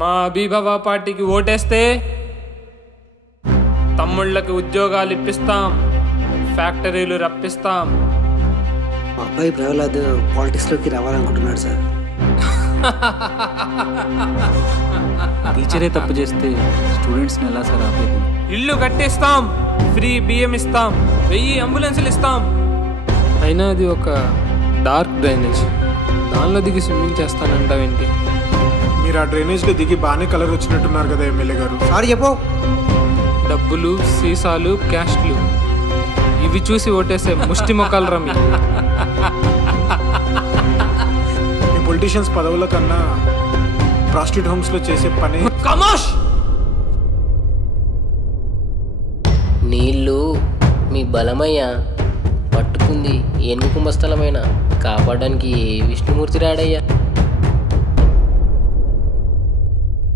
మా అభిభవ పార్టీకి ఓటేస్తే తమ్ముళ్ళకి ఉద్యోగాలు ఇప్పిస్తాం, ఫ్యాక్టరీలు రప్పిస్తాం. మా అబ్బాయి ప్రహ్లాద్ పాలిటిక్స్లోకి రావాలనుకుంటున్నాడు సార్. టీచరే తప్పు చేస్తే స్టూడెంట్స్ని ఎలా సార్ ఆపేది? ఇల్లు కట్టిస్తాం, ఫ్రీ బియ్యం ఇస్తాం, 1000 అంబులెన్సులు ఇస్తాం. అయినా అది ఒక డార్క్ డ్రైనేజ్, దానిలో దిగి స్విమ్మింగ్ చేస్తానంటావేంటి? మీరు ఆ డ్రైనేజ్లో దిగి బాగానే కలర్ వచ్చినట్టున్నారు కదా ఎమ్మెల్యే గారు. సారీ చెప్పు. డబ్బులు, సీసాలు, క్యాష్లు ఇవి చూసి ఓటేసే ముష్టి మొక్కలు రమ్మి. మీ పొలిటీషియన్స్ పదవుల కన్నా ప్రాస్టిట్యూట్ హోమ్స్లో చేసే పని. కమోష్! నీళ్ళు మీ బలమయ్యా, పట్టుకుంది ఏనుగు కుంభస్థలమైన కాపాడడానికి ఏ విష్ణుమూర్తి రాడయ్యా.